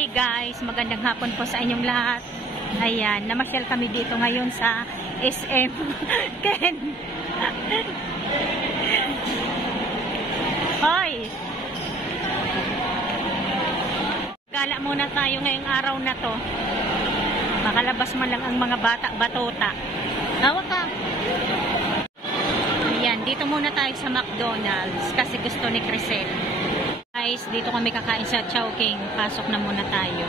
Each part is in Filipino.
Hi guys, magandang hapon po sa inyong lahat. Ayan, namasyal kami dito ngayon sa SM Ken. Hoy! Gala muna tayo ngayong araw na to. Makalabas man lang ang mga bata-batota. Hawak ka! Ayan, dito muna tayo sa McDonald's kasi gusto ni Crisel. Guys, dito kami kakain sa Chowking. Pasok na muna tayo.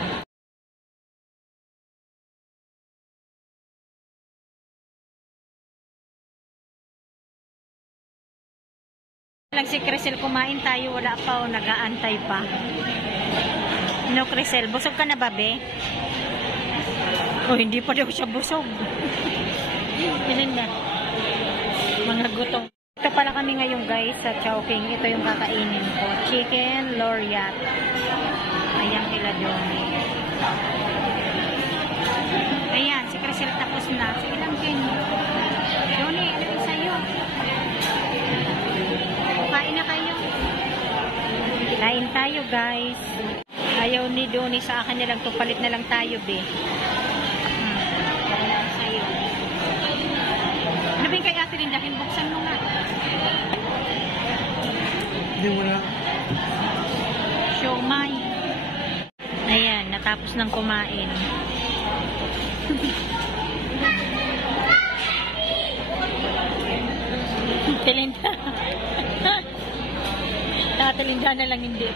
Lang si Crisel, kumain tayo, wala pa o nag-aantay pa. No, Crisel, busog ka na ba, be? Oh, hindi pa daw siya busog. Ilan na? Mga gutom. Ito pala kami ngayon guys sa Chowking. Ito yung kakainin ko. Chicken Laureate. Ayan kila Johnny. Ayan, si Crisel tapos na. Sige lang, Ken. Johnny, ano yung sa'yo? Kain na kayo. Kain tayo guys. Ayaw ni Johnny sa akin nilang to. Palit na lang tayo, be. Wala sa'yo. Ano ba yung kay Ate Linda? Buksan mo nga. Hindi mo na. Siomay. Ayan, natapos ng kumain. Ate Linda. Ate Linda na lang hindi.